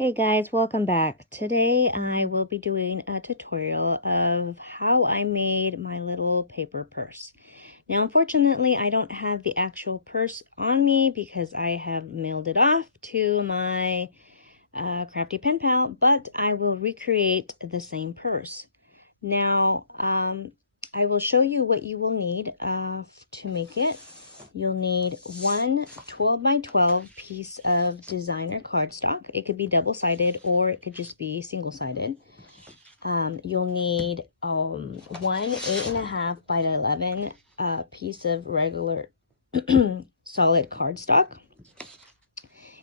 Hey guys, welcome back. Today I will be doing a tutorial of how I made my little paper purse. Now unfortunately I don't have the actual purse on me because I have mailed it off to my crafty pen pal, but I will recreate the same purse. Now I will show you what you will need to make it. You'll need one 12 by 12 piece of designer cardstock. It could be double-sided or it could just be single-sided. You'll need one 8.5 by 11 piece of regular solid cardstock.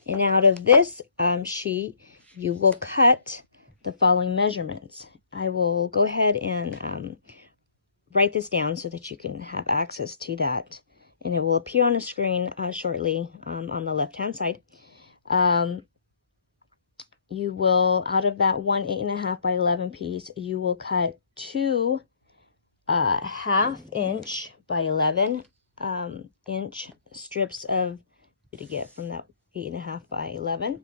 And out of this sheet, you will cut the following measurements. I will go ahead and write this down so that you can have access to that, and it will appear on the screen shortly on the left hand side. You will, out of that one 8.5 by 11 piece, you will cut two 1/2 inch by 11 inch strips of to get from that 8.5 by 11,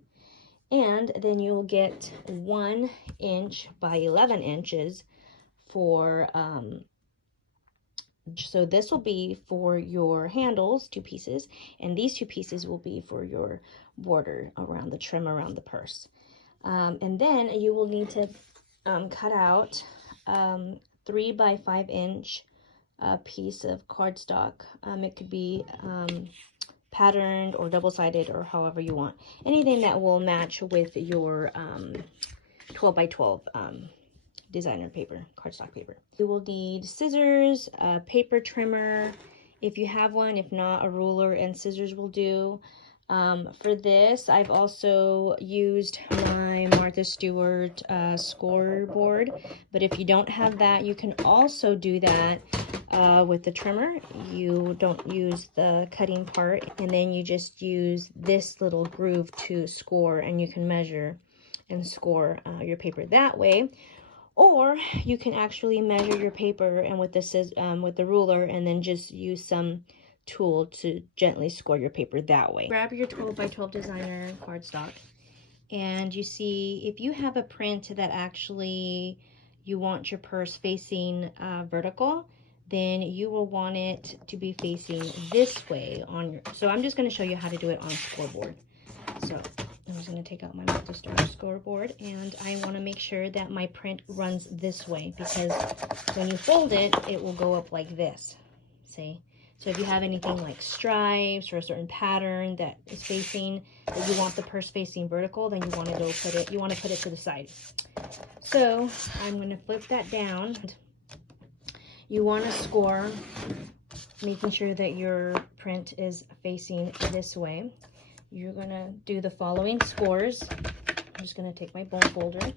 and then you'll get 1 inch by 11 inches for so this will be for your handles, 2 pieces, and these 2 pieces will be for your border around the trim around the purse. And then you will need to cut out 3 by 5 inch piece of cardstock. It could be patterned or double-sided or however you want. Anything that will match with your 12 by 12 designer paper, cardstock paper. You will need scissors, a paper trimmer, if you have one. If not, a ruler and scissors will do. For this, I've also used my Martha Stewart scoreboard, but if you don't have that, you can also do that with the trimmer. You don't use the cutting part, and then you just use this little groove to score, and you can measure and score your paper that way. Or you can actually measure your paper and with the ruler, and then just use some tool to gently score your paper that way. Grab your 12 by 12 designer cardstock, and you see if you have a print that actually you want your purse facing vertical, then you will want it to be facing this way on your. So I'm just going to show you how to do it on a scoreboard. So I'm just going to take out my Martha Stewart scoreboard, and I want to make sure that my print runs this way, because when you fold it, it will go up like this. See? So if you have anything like stripes or a certain pattern that is facing, that you want the purse facing vertical, then you want to put it to the side. So I'm going to flip that down. You want to score, making sure that your print is facing this way. You're going to do the following scores. I'm just going to take my bone folder.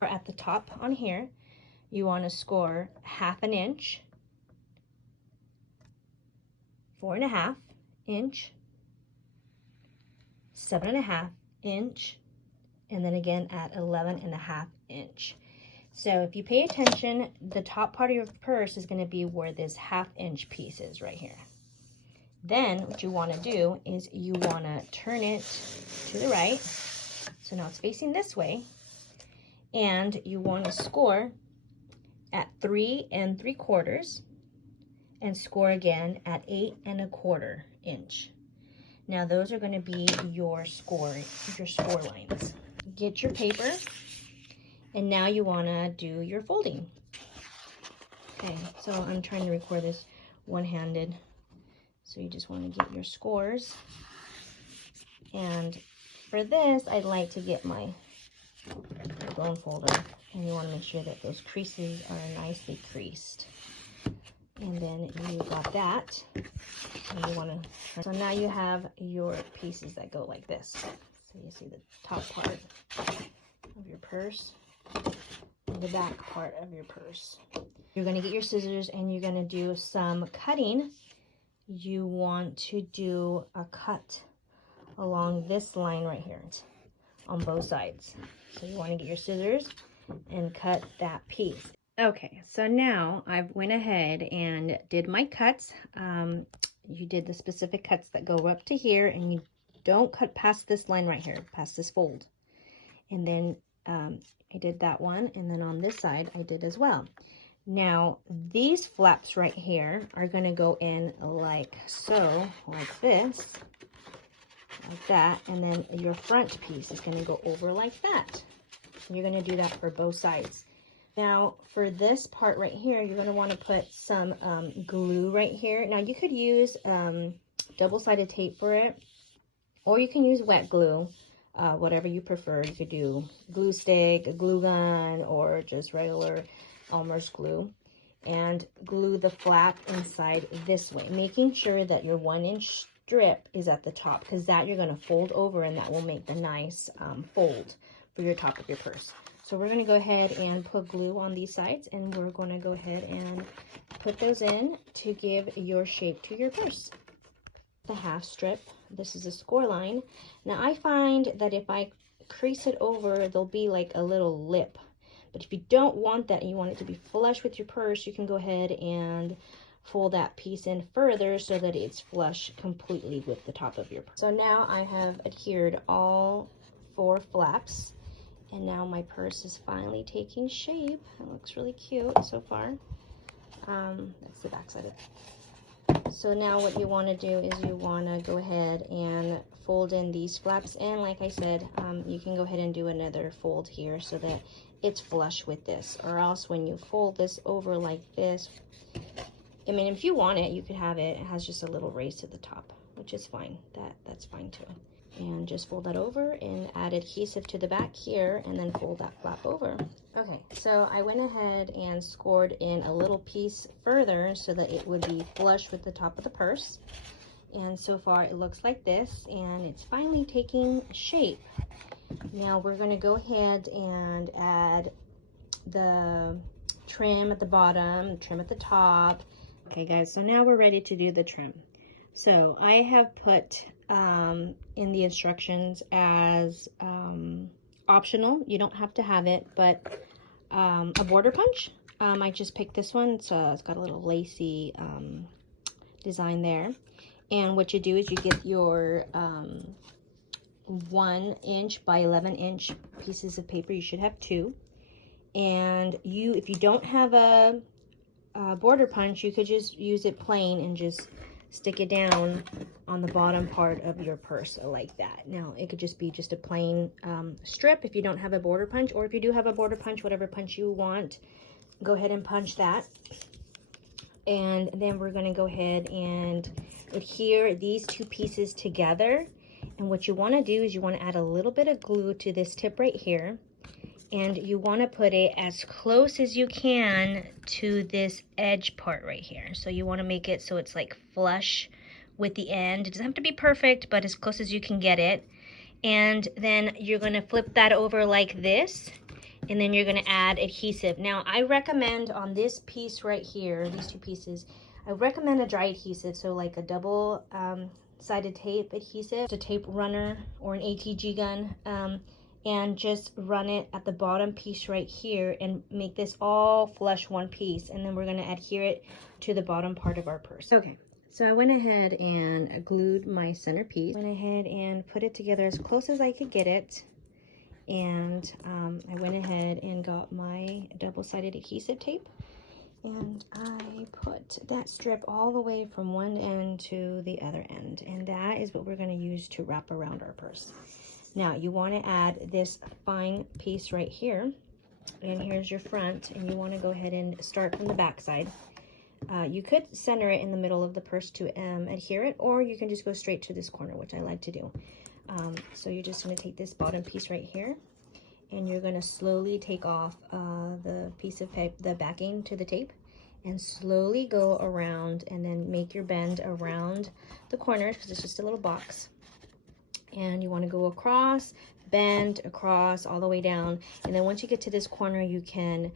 At the top on here, you want to score 1/2 inch, 4.5 inch, 7.5 inch, and then again at 11.5 inch. So if you pay attention, the top part of your purse is going to be where this 1/2 inch piece is right here. Then what you want to do is you want to turn it to the right. So now it's facing this way. And you want to score at 3 3/4 and score again at 8 1/4 inch. Now those are going to be your score lines. Get your paper, and now you want to do your folding. Okay, so I'm trying to record this one-handed. So you just want to get your scores. And for this, I'd like to get my bone folder, and you want to make sure that those creases are nicely creased. And then you got that. And you want to. So now you have your pieces that go like this. So you see the top part of your purse and the back part of your purse. You're going to get your scissors, and you're going to do some cutting. You want to do a cut along this line right here on both sides. So you want to get your scissors and cut that piece. Okay, so now I went ahead and did my cuts. You did the specific cuts that go up to here, and you don't cut past this line right here, past this fold. And then I did that one, and then on this side I did as well. Now these flaps right here are going to go in like so, like this, like that, and then your front piece is going to go over like that. You're going to do that for both sides. Now for this part right here, you're going to want to put some glue right here. Now you could use double-sided tape for it, or you can use wet glue, whatever you prefer. You could do glue stick, a glue gun, or just regular Elmer's glue, and glue the flap inside this way, making sure that your 1-inch strip is at the top, because that you're going to fold over, and that will make the nice fold for your top of your purse. So we're going to go ahead and put glue on these sides, and we're going to go ahead and put those in to give your shape to your purse. The half strip, this is a score line. Now I find that if I crease it over, there'll be like a little lip. But if you don't want that and you want it to be flush with your purse, you can go ahead and fold that piece in further so that it's flush completely with the top of your purse. So now I have adhered all 4 flaps. And now my purse is finally taking shape. It looks really cute so far. That's the back side of it. So now what you want to do is you want to go ahead and fold in these flaps. And like I said, you can go ahead and do another fold here so that it's flush with this. Or else when you fold this over like this, I mean, if you want it, you could have it. It has just a little raise at the top, which is fine. That's fine too. And just fold that over and add adhesive to the back here, and then fold that flap over. Okay, so I went ahead and scored in a little piece further so that it would be flush with the top of the purse. And so far it looks like this, and it's finally taking shape. Now we're going to go ahead and add the trim at the bottom, trim at the top. Okay guys, so now we're ready to do the trim. So I have put in the instructions as optional. You don't have to have it, but a border punch. I just picked this one, so it's got a little lacy design there. And what you do is you get your 1-inch by 11-inch pieces of paper. You should have 2. And if you don't have a border punch, you could just use it plain and just stick it down on the bottom part of your purse like that. Now it could just be just a plain strip if you don't have a border punch, or if you do have a border punch, whatever punch you want, go ahead and punch that. And then we're going to go ahead and adhere these 2 pieces together. And what you want to do is you want to add a little bit of glue to this tip right here, and you want to put it as close as you can to this edge part right here. So you want to make it so it's like flush with the end. It doesn't have to be perfect, but as close as you can get it. And then you're going to flip that over like this, and then you're going to add adhesive. Now I recommend on this piece right here, these 2 pieces, I recommend a dry adhesive, so like a double sided tape adhesive, a tape runner or an ATG gun. And just run it at the bottom piece right here and make this all flush one piece, and then we're going to adhere it to the bottom part of our purse. Okay, so I went ahead and glued my center piece. Went ahead and put it together as close as I could get it, and I went ahead and got my double-sided adhesive tape, and I put that strip all the way from one end to the other end, and that is what we're going to use to wrap around our purse. Now you want to add this fine piece right here, and here's your front, and you want to go ahead and start from the back side. You could center it in the middle of the purse to adhere it, or you can just go straight to this corner, which I like to do. So you're just going to take this bottom piece right here, and you're going to slowly take off the piece of tape, the backing to the tape, and slowly go around, and then make your bend around the corners, because it's just a little box. And you want to go across, bend across all the way down, and then once you get to this corner, you can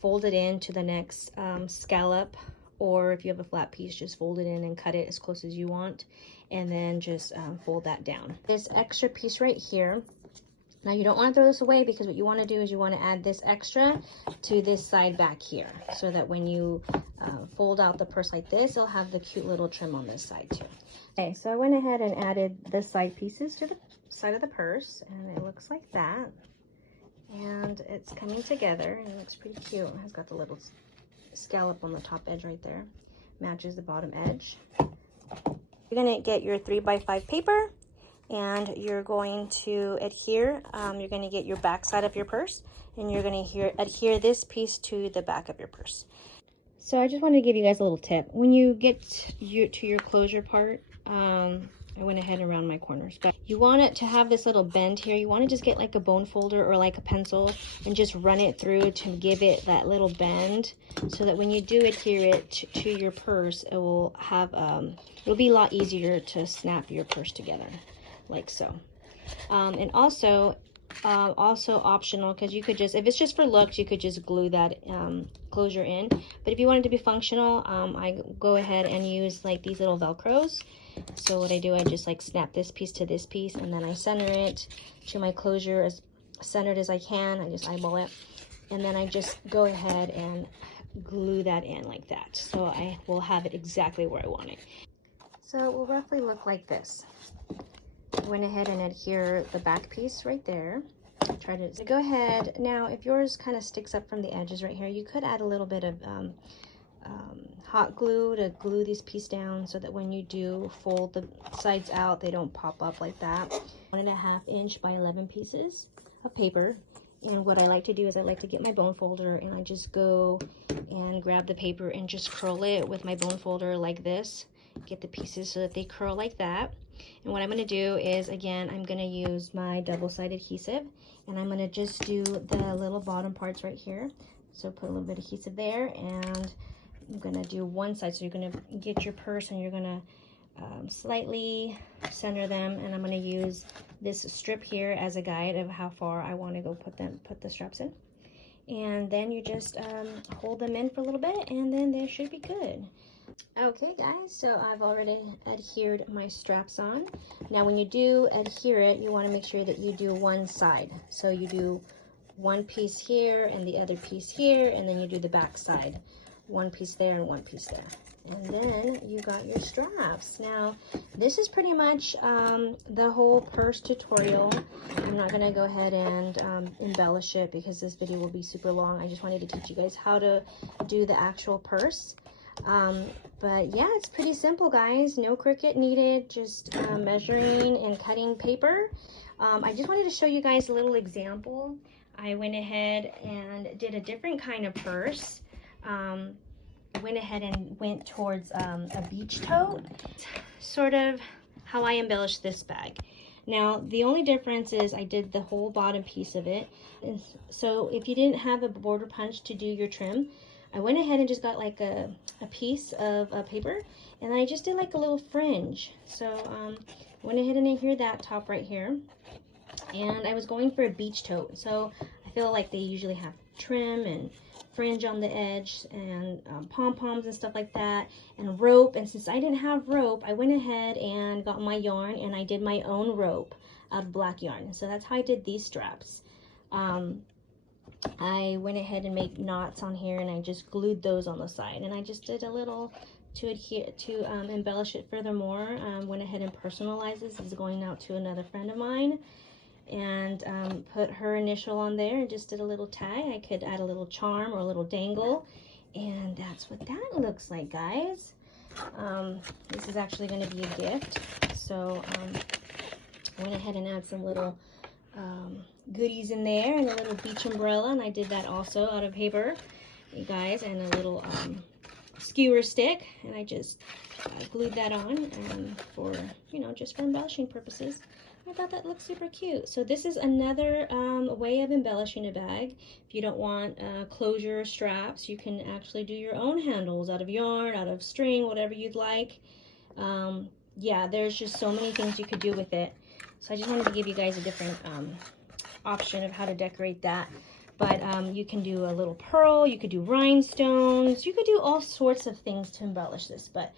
fold it in to the next scallop, or if you have a flat piece, just fold it in and cut it as close as you want, and then just fold that down. This extra piece right here, now you don't want to throw this away, because what you want to do is you want to add this extra to this side back here, so that when you fold out the purse like this, it'll have the cute little trim on this side too. Okay, so I went ahead and added the side pieces to the side of the purse, and it looks like that. And it's coming together and it looks pretty cute. It has got the little scallop on the top edge right there. Matches the bottom edge. You're gonna get your 3x5 paper and you're going to adhere. You're gonna get your back side of your purse and you're gonna adhere this piece to the back of your purse. So I just wanted to give you guys a little tip. When you get to your closure part, I went ahead and round my corners, but you want it to have this little bend here. You want to just get like a bone folder or like a pencil and just run it through to give it that little bend, so that when you do adhere it to your purse, it will have it'll be a lot easier to snap your purse together, like so. And also optional, because you could just, if it's just for looks, you could just glue that closure in. But if you want it to be functional, I go ahead and use like these little velcros. So what I do, I just like snap this piece to this piece and then I center it to my closure as centered as I can. I just eyeball it and then I just go ahead and glue that in like that, so I will have it exactly where I want it. So it will roughly look like this. I went ahead and adhere the back piece right there. Try to go ahead. Now if yours kind of sticks up from the edges right here, you could add a little bit of hot glue to glue these pieces down so that when you do fold the sides out, they don't pop up like that. 1.5 inch by 11 pieces of paper. And what I like to do is I like to get my bone folder and I just go and grab the paper and just curl it with my bone folder like this. Get the pieces so that they curl like that. And what I'm going to do is, again, I'm going to use my double-sided adhesive and I'm going to just do the little bottom parts right here. So put a little bit of adhesive there and I'm going to do one side. So you're going to get your purse and you're going to slightly center them, and I'm going to use this strip here as a guide of how far I want to go put the straps in. And then you just hold them in for a little bit and then they should be good. Okay guys, so I've already adhered my straps on. Now when you do adhere it, you want to make sure that you do one side. So you do one piece here and the other piece here, and then you do the back side. One piece there and one piece there. And then you got your straps. Now this is pretty much the whole purse tutorial. I'm not going to go ahead and embellish it because this video will be super long. I just wanted to teach you guys how to do the actual purse. But yeah, it's pretty simple guys. No Cricut needed, just measuring and cutting paper. I just wanted to show you guys a little example. I went ahead and did a different kind of purse. Went ahead and went towards a beach tote, sort of how I embellished this bag. Now the only difference is I did the whole bottom piece of it, and so if you didn't have a border punch to do your trim, I went ahead and just got like a piece of paper and I just did like a little fringe. So went ahead and adhered that top right here, and I was going for a beach tote, so I feel like they usually have trim and fringe on the edge and pom-poms and stuff like that, and rope. And since I didn't have rope, I went ahead and got my yarn and I did my own rope out of black yarn. So that's how I did these straps. I went ahead and made knots on here and I just glued those on the side, and I just did a little to adhere to embellish it furthermore. Went ahead and personalized this. This is going out to another friend of mine, and put her initial on there and just did a little tag. I could add a little charm or a little dangle, and that's what that looks like guys. This is actually going to be a gift, so I went ahead and add some little goodies in there and a little beach umbrella, and I did that also out of paper, you guys, and a little skewer stick, and I just glued that on for, you know, just for embellishing purposes. I thought that looked super cute. So this is another way of embellishing a bag. If you don't want closure straps, you can actually do your own handles out of yarn, out of string, whatever you'd like. Yeah, there's just so many things you could do with it. So I just wanted to give you guys a different option of how to decorate that. But you can do a little pearl, you could do rhinestones, you could do all sorts of things to embellish this, but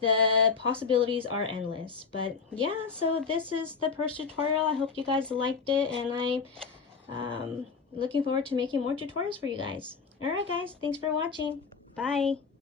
the possibilities are endless. But yeah, so this is the purse tutorial. I hope you guys liked it, and I'm looking forward to making more tutorials for you guys. Alright guys, thanks for watching. Bye.